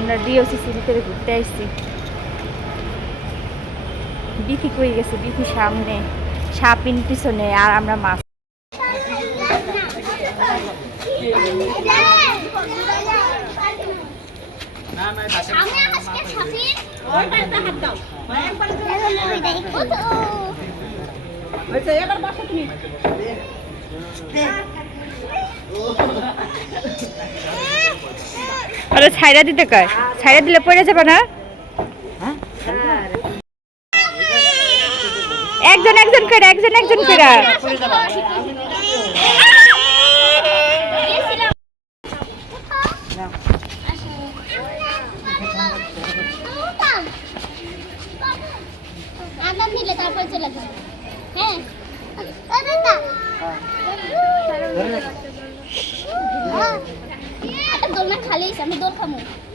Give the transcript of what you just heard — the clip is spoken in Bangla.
আমরা ডিওসিসির ভিতরে ঘুরতে আসছি। বিথি কই গেছে? বিথি সামনে সাপিন পিছনে আর আমরা মাছ। আরে ছাইরা দিতে কয়? ছাইরা দিলে পড়ে যাবে না? একজন একজন করে, একজন একজন করে। তারপর চলে যাবে হ্যাঁ। Patrícia, me dou a.